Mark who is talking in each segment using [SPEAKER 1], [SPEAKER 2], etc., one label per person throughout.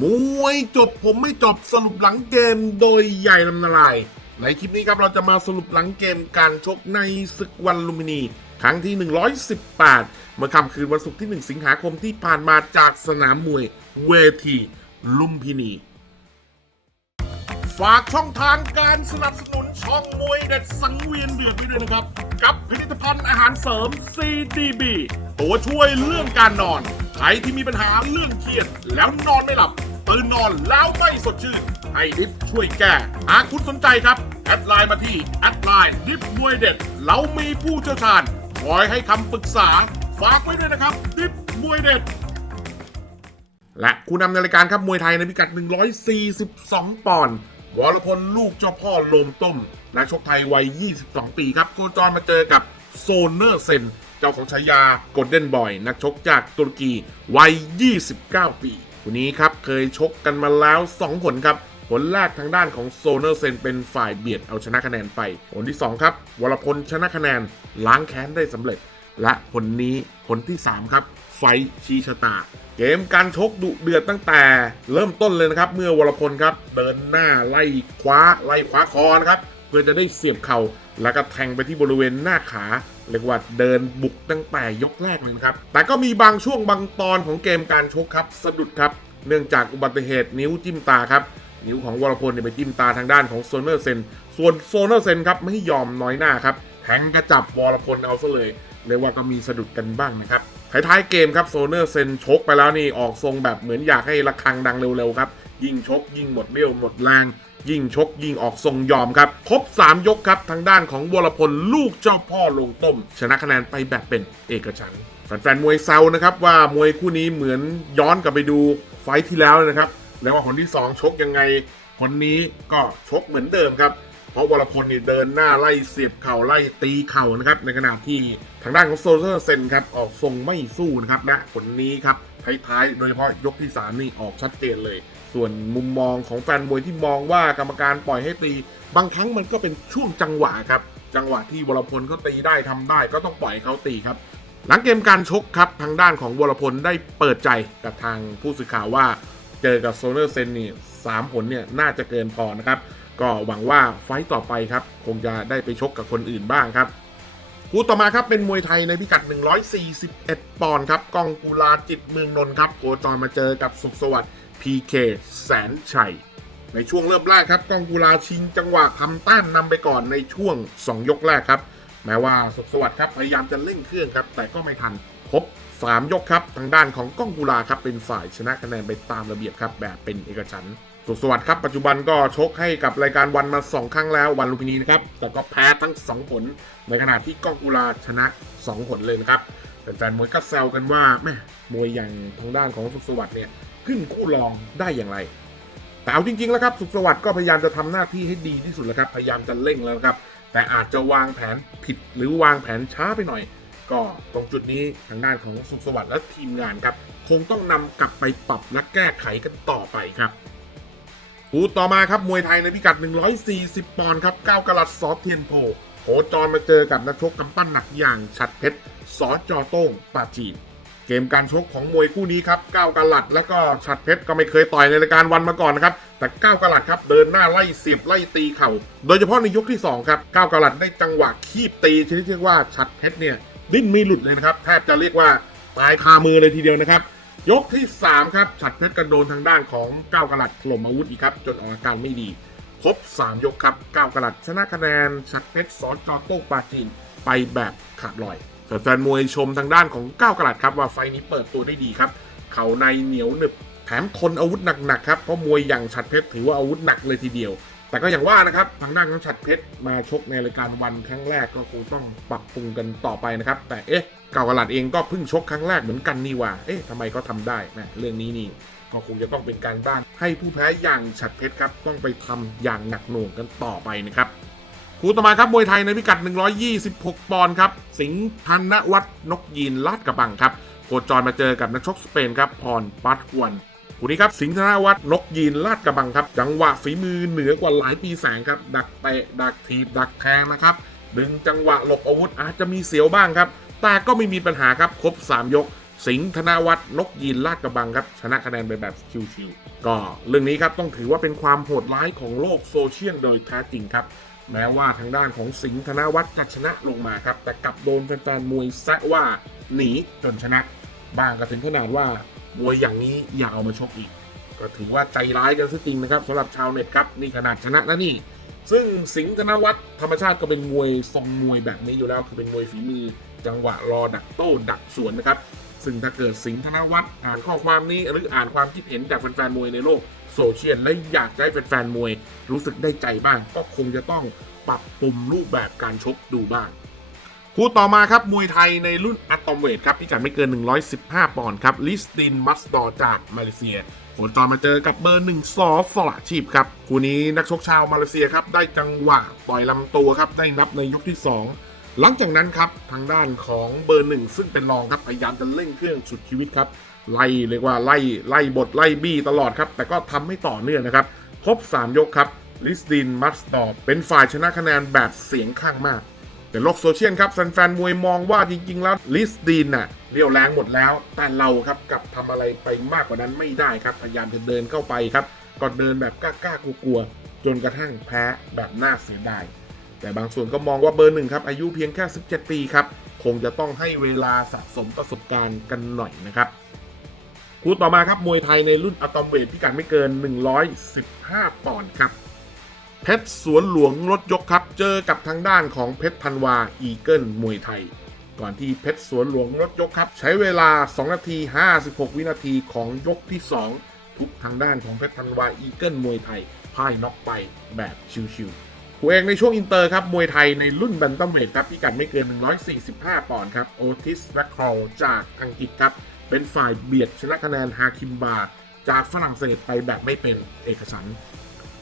[SPEAKER 1] มวยจบผมไม่จบสรุปหลังเกมโดยใหญ่ลำนาลาย ในคลิปนี้ครับเราจะมาสรุปหลังเกมการชกในศึกวันลุมพินี ครั้งที่ 118 เมื่อค่ำคืนวันศุกร์ที่ 1 สิงหาคมที่ผ่านมาจากสนามมวยเวทีลุมพินี ฝากช่องทางการสนับสนุนช่องมวยเด็ดสังเวียนเดือดไว้ด้วยนะครับ กับผลิตภัณฑ์อาหารเสริม CDB ตัวช่วยเรื่องการนอน ใครที่มีปัญหาเรื่องเครียด แล้วนอนไม่หลับตื่นนอนแล้วไม่สดชื่น ให้ดิฟช่วยแก้ หากคุณสนใจครับ แอดไลน์มาที่แอดไลน์ดิฟมวยเด็ด เรามีผู้เชี่ยวชาญคอยให้คำปรึกษา ฝากไว้ด้วยนะครับ ดิฟมวยเด็ดและคู่นำในรายการครับมวยไทยในพิกัด 142 ปอนด์ วรพลลูกเจ้าพ่อโลมต้ม นักชกไทยวัย 22 ปีครับโคจรมาเจอกับโซเนอร์เซน เจ้าของฉายาโกลเด้นบอย นักชกจากตุรกีวัย 29 ปีคนนี้ครับเคยชกกันมาแล้ว 2 ผลครับ ผลแรกทางด้านของโซเนอร์เซนเป็นฝ่ายเบียดเอาชนะคะแนนไป ผลที่ 2 ครับวรพลชนะคะแนนล้างแค้นได้สำเร็จ และผลนี้ผลที่ 3 ครับ ไฟชี้ชะตา เกมการชกดุเดือดตั้งแต่ เริ่มต้นเลยนะครับ เมื่อวรพลครับ เดินหน้าไล่คว้าไล่คว้าคอนะครับ เพื่อจะได้เสียบเข่าแล้วก็แทงไปที่บริเวณหน้าขาเรียกว่าเดินบุกตั้งแต่ยกแรกเลยนะครับ แต่ก็มีบางช่วงบางตอนของเกมการชกครับสะดุดครับ เนื่องจากอุบัติเหตุนิ้วจิ้มตาครับนิ้วของวรพลเนี่ยไปจิ้มตาทางด้านของโซเนอร์เซน ส่วนโซเนอร์เซนครับไม่ยอมน้อยหน้าครับแทงกระจับวรพลเอาซะเลยเรียกว่าก็มีสะดุดกันบ้างนะครับ ท้ายๆเกมครับโซเนอร์เซนชกไปแล้วนี่ออกทรงแบบเหมือนอยากให้ระฆังดังเร็วๆครับ ยิ่งชกยิ่งหมดเรี่ยวหมดแรงยิ่งชกยิ่งออกทรงยอมครับ ครบ 3 ยกครับ ทางด้านของวรพลลูกเจ้าพ่อลงต้ม ชนะคะแนนไปแบบเป็นเอกฉันท์แฟนๆมวยเซานะครับว่ามวยคู่นี้เหมือนย้อนกลับไปดูไฟท์ที่แล้วนะครับ แล้วว่าคนที่ 2 ชกยังไงคนนี้ก็ชกเหมือนเดิมครับ เพราะวรพลนี่เดินหน้าไล่เสียบเข่าไล่ตีเข่านะครับ ในขณะที่ทางด้านของโซเซอร์เซนครับออกทรงไม่สู้นะครับและผลนี้ครับท้ายๆโดยเฉพาะยกที่ 3 นี่ออกชัดเจนเลย ส่วนมุมมองของแฟนมวยที่มองว่ากรรมการปล่อยให้ตี บางครั้งมันก็เป็นช่วงจังหวะครับ จังหวะที่วรพลเขาตีได้ทำได้ ก็ต้องปล่อยเขาตีครับ หลังเกมการชกครับทางด้านของวรพลได้เปิดใจกับทางผู้สื่อข่าวว่า เจอกับโซเนอร์เซนนี่สามผลเนี่ยน่าจะเกินพอนะครับ ก็หวังว่าไฟต์ต่อไปครับ คงจะได้ไปชกกับคนอื่นบ้างครับคู่ต่อมาครับเป็นมวยไทยในพิกัด 141 ปอนด์ครับกองกุลาจิตเมืองนนท์ครับโคจรมาเจอกับสุขสวัสดิ์ PK แสนชัย ในช่วงเริ่มแรกครับกองกุลาชิงจังหวะทำต้มนำไปก่อนในช่วง 2 ยกแรกครับ แม้ว่าสุขสวัสดิ์ครับพยายามจะเร่งเครื่องครับ แต่ก็ไม่ทันครบ3ยกครับ ทางด้านของก้องกุลาครับเป็นฝ่ายชนะคะแนนไปตามระเบียบครับแบบเป็นเอกฉันท์ สุขสวัสดิ์ครับ ปัจจุบันก็ชกให้กับรายการวันมา 2 ครั้งแล้ววันลุมพินีนะครับ แต่ก็แพ้ทั้ง 2 ผล ในขณะที่ก้องกุลาชนะ 2 ผลเลยนะครับแฟนๆมวยก็แซวกันว่าแม่มวยอย่างทางด้านของสุขสวัสดิ์เนี่ยขึ้นคู่รองได้อย่างไร แต่เอาจริง ๆ แล้วครับสุขสวัสดิ์ก็พยายามจะทำหน้าที่ให้ดีที่สุดแล้วครับ พยายามจะเร่งแล้วครับ แต่อาจจะวางแผนผิดหรือวางแผนช้าไปหน่อย ก็ตรงจุดนี้ทางด้านของสุขสวัสดิ์และทีมงานครับ คงต้องนำกลับไปปรับและแก้ไขกันต่อไปครับ คู่ต่อมาครับมวยไทยในพิกัด 140 ปอนด์ครับก้าวกลัดสอฟเทียนโพโหจรมาเจอกับนักชกกำปั้นหนักอย่างฉัดเพชรสอจอโต้งปาจีนเกมการชกของมวยคู่นี้ครับก้าวกลัด และก็ฉัดเพชรก็ไม่เคยต่อยในรายการวันมาก่อนนะครับ แต่ก้าวกลัดครับเดินหน้าไล่เสียบไล่ตีเข่า โดยเฉพาะในยกที่ 2 ครับก้าวกลัดได้จังหวะคีบตีชนิดที่เรียกว่าฉัดเพชรเนี่ยดิ้นไม่หลุดเลยนะครับแทบจะเรียกว่าตายคามือเลยทีเดียวนะครับ ยกที่ 3 ครับฉัดเพชรกระโดนทางด้านของก้าวกลัดถล่มอาวุธอีกครับ จนออกอาการไม่ดี ครบ 3 ยกครับก้าวกลัดชนะคะแนนชัดเพชรสอนจอโต้ปาจีนไปแบบขาดลอยแฟนมวยชมทางด้านของก้าวกลัดครับว่าไฟนี้เปิดตัวได้ดีครับ เข่าในเหนียวหนึบแถมทนอาวุธหนักๆครับเพราะมวยอย่างฉัดเพชรถือว่าอาวุธหนักเลยทีเดียว แต่ก็อย่างว่านะครับทางด้านของฉัดเพชรมาชกในรายการวันครั้งแรกก็คงต้องปรับปรุงกันต่อไปนะครับแต่เอ๊ะ เก้ากลัดเองก็เพิ่งชกครั้งแรกเหมือนกันนี่ว่า เอ๊ะทำไมเขาทำได้นะเรื่องนี้นี่ก็คงจะต้องเป็นการบ้าน ให้ผู้แพ้อย่างฉัดเพชรครับต้องไปทำอย่างหนักหน่วงกันต่อไปนะครับคู่ต่อมาครับมวยไทยในพิกัด 126 ปอนด์ครับ สิงห์พันวัฒน์นกยีนลาดกระบังครับโคจรมาเจอกับนักชกสเปนครับพรปัตฮวนคู่นี้ครับสิงห์ธนวัฒน์นกยีนลาดกระบังครับ จังหวะฝีมือเหนือกว่าหลายปีแสงครับ ดักเตะดักทีบดักแทงนะครับดึงจังหวะหลบอาวุธอาจจะมีเสียวบ้างครับ แต่ก็ไม่มีปัญหาครับ ครบ 3 ยก สิงห์ธนวัฒน์นกยีนลาดกระบังครับ ชนะคะแนนไปแบบชิวๆก็เรื่องนี้ครับต้องถือว่าเป็นความโหดร้ายของโลกโซเชียลโดยแท้จริงครับ แม้ว่าทางด้านของสิงห์ธนวัฒน์จะชนะลงมาครับ แต่กลับโดนแฟนๆมวยแซะว่าหนีจนชนะ บ้างก็ถึงขนาดว่ามวยอย่างนี้อย่าเอามาชกอีก ก็ถือว่าใจร้ายกันซะจริงนะครับสำหรับชาวเน็ตครับนี่ขนาดชนะนะนี่ ซึ่งสิงห์ธนวัฒน์ธรรมชาติก็เป็นมวยทรงมวยแบบนี้อยู่แล้วคือเป็นมวยฝีมือจังหวะรอดักโต้ดักสวนนะครับ ซึ่งถ้าเกิดสิงห์ธนวัฒน์อ่านข้อความนี้หรืออ่านความคิดเห็นจากแฟนๆมวยในโลกโซเชียลและอยากจะให้แฟนๆมวยรู้สึกได้ใจบ้าง ก็คงจะต้องปรับปรุงรูปแบบการชกดูบ้าง คู่ต่อมาครับ มวยไทยในรุ่นอะตอมเวทครับพิกัดไม่เกิน 115 ปอนด์ครับ ลิสตินมัสดอร์จากมาเลเซียผลตอมาเจอกับเบอร์หนึ่งซอฟลาชีพครับ คู่นี้นักชกชาวมาเลเซียครับ ได้จังหวะปล่อยลำตัวครับ ได้นับในยกที่ 2 หลังจากนั้นครับ ทางด้านของเบอร์หนึ่งซึ่งเป็นรองครับพยายามจะเร่งเครื่องสุดชีวิตครับ ไล่เรียกว่าไล่ไล่บทไล่บี้ตลอดครับ แต่ก็ทำไม่ต่อเนื่องนะครับ ครบ 3 ยกครับลิสตินมัสดอร์เป็นฝ่ายชนะคะแนนแบบเสียงข้างมาก แต่โลกโซเชียลครับแฟนๆมวยมองว่าจริงๆ แล้วลิสดีนน่ะเรียวแรงหมดแล้ว แต่เราครับกลับทำอะไรไปมากกว่านั้นไม่ได้ครับ พยายามจะเดินเข้าไปครับ ก็เดินแบบกล้าๆกลัวๆจนกระทั่งแพ้แบบน่าเสียดายแต่บางส่วนก็มองว่าเบอร์หนึ่งครับ อายุเพียงแค่ 17 ปีครับ คงจะต้องให้เวลาสะสมประสบการณ์กันหน่อยนะครับคู่ต่อมาครับมวยไทยในรุ่นอะตอมเวทพิกัดไม่เกิน 115 ปอนด์ครับ เพชรสวนหลวงรถยกครับ เจอกับทางด้านของเพชรธันวาอีเกิลมวยไทย ก่อนที่เพชรสวนหลวงรถยกครับ ใช้เวลา 2 นาที 56 วินาทีของยกที่ 2 ทุกทางด้านของเพชรธันวาอีเกิลมวยไทยพ่ายน็อกไปแบบชิวๆคู่เอกในช่วงอินเตอร์ครับมวยไทยในรุ่นแบนตัมเวทครับพิกัดไม่เกิน 145 ปอนด์ครับโอทิสแวคคอลจากอังกฤษครับเป็นฝ่ายเบียดชนะคะแนนฮาคิมบา จากฝรั่งเศสไปแบบไม่เป็นเอกฉัน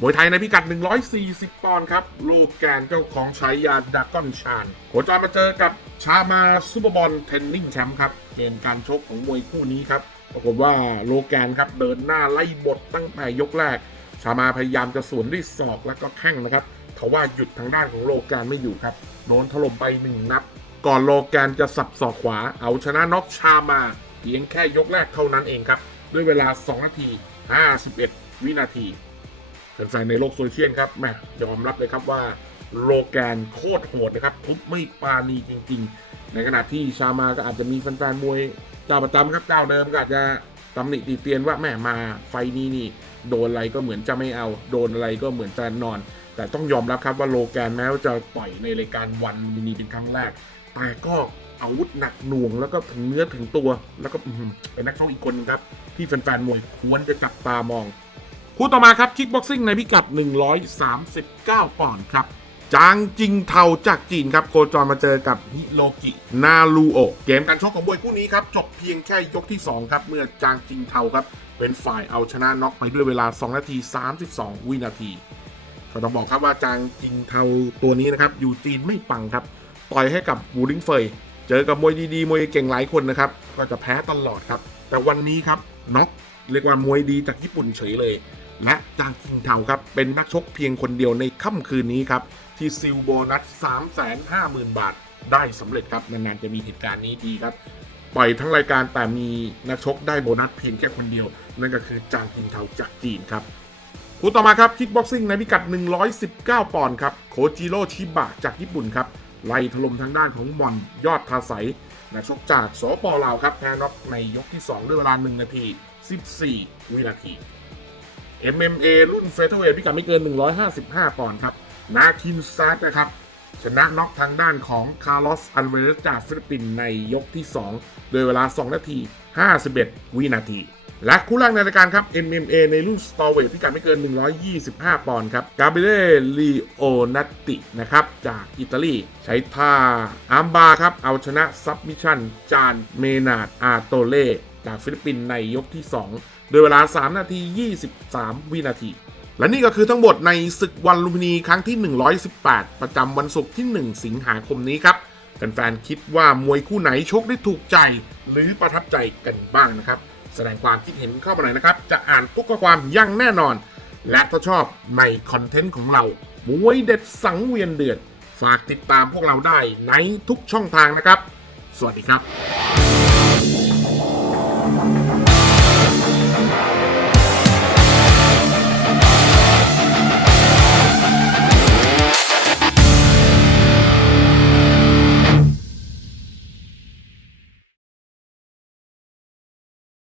[SPEAKER 1] มวยไทยในพิกัด 140 ปอนด์ครับ โลแกนเจ้าของฉายาดากอนชานโคจรมาเจอกับชามาซูเปอร์บอลเทนนิ่งแชมป์ครับ เกมการชกของมวยคู่นี้ครับ ปรากฏว่าโลแกนครับเดินหน้าไล่บทตั้งแต่ยกแรก ชามาพยายามจะสวนด้วยศอกแล้วก็แข้งนะครับทว่าหยุดทางด้านของโลแกนไม่อยู่ครับโดนถล่มไปหนึ่งนับ ก่อนโลแกนจะสับศอกขวา เอาชนะน็อกชามาเพียงแค่ยกแรกเท่านั้นเองครับ ด้วยเวลา 2 นาที 51 วินาที แฟนๆในโลกโซเชียลครับแม่ยอมรับเลยครับว่าโลแกนโคตรโหดนะครับทุบไม่ปาณีจริง ๆ ในขณะที่ชามาก็อาจจะมีแฟนๆมวยเจ้าประจำครับเจ้าเดิมก็อาจจะตำหนิตีเตียนว่าแม่มาไฟนี้นี่ โดนอะไรก็เหมือนจะไม่เอา โดนอะไรก็เหมือนจะนอน แต่ต้องยอมรับครับว่าโลแกนแม้ว่าจะต่อยในรายการวันมินีเป็นครั้งแรก แต่ก็อาวุธหนักหน่วงแล้วก็ถึงเนื้อถึงตัว แล้วก็อื้อหือเป็นนักชกอีกคนครับ ที่แฟนๆมวยควรจะจับตามอง คู่ต่อมาครับคิกบ็อกซิ่งในพิกัด 139 ปอนด์ครับจางจิงเทาจากจีนครับ โคจรมาเจอกับฮิโรกิ นารูโอเกมการชกของมวยคู่นี้ครับ จบเพียงแค่ยกที่ 2 ครับ เมื่อจางจิงเทาครับ เป็นฝ่ายเอาชนะน็อกไปด้วยเวลา 2 นาที 32 วินาที ก็ต้องบอกครับว่าจางจิงเทาตัวนี้นะครับ อยู่จีนไม่ปังครับ ต่อยให้กับวูดิงเฟย เจอกับมวยดีๆ มวยเก่งหลายคนนะครับก็จะแพ้ตลอดครับ แต่วันนี้ครับน็อกเรียกว่ามวยดีจากญี่ปุ่นเฉยเลย และจางคิงเทาครับ เป็นนักชกเพียงคนเดียวในค่ำคืนนี้ครับ ที่ซิลโบนัส 350,000 บาท ได้สำเร็จครับ นานๆจะมีเหตุการณ์นี้ดีครับ ปล่อยทั้งรายการแต่มีนักชกได้โบนัสเพียงแค่คนเดียว นั่นก็คือจางคิงเทาจากจีนครับคู่ต่อมาครับคิกบ็อกซิ่งในพิกัด 119 ปอนด์ครับโคจิโร่ชิบะจากญี่ปุ่นครับไล่ถล่มทางด้านของมอนยอดทาไสนักชกจากสปลาวครับแพ้น็อกในยกที่ 2 ด้วยเวลา 1 นาที 14 วินาที MMA รุ่นเฟเธอร์เวทพิกัดไม่เกิน 155 ปอนด์ครับ นาคินซัดนะครับ ชนะน็อกทางด้านของคาร์ลอสอันเวรสจากฟิลิปปินส์ในยกที่ 2 โดยเวลา 2 นาที 51 วินาที และคู่แรกในรายการครับ MMA ในรุ่นสตอเวทพิกัดไม่เกิน 125 ปอนด์ครับ กาเบเล่ลีโอนัตตินะครับ จากอิตาลี ใช้ท่าอาร์มบาครับ เอาชนะซับมิชชั่นจานเมนาดอาโตเล่จากฟิลิปปินส์ในยกที่ 2 โดยเวลา 3 นาที 23 วินาที และนี่ก็คือทั้งหมดในศึกวันลุมพินีครั้งที่ 118 ประจำวันศุกร์ที่ 1 สิงหาคมนี้ครับแฟนๆคิดว่ามวยคู่ไหนชกได้ถูกใจ หรือประทับใจกันบ้างนะครับ แสดงความคิดเห็นเข้ามาหน่อยนะครับ จะอ่านทุกข้อความอย่างแน่นอน และถ้าชอบในคอนเทนต์ของเรามวยเด็ดสังเวียนเดือดฝากติดตามพวกเราได้ในทุกช่องทางนะครับ สวัสดีครับ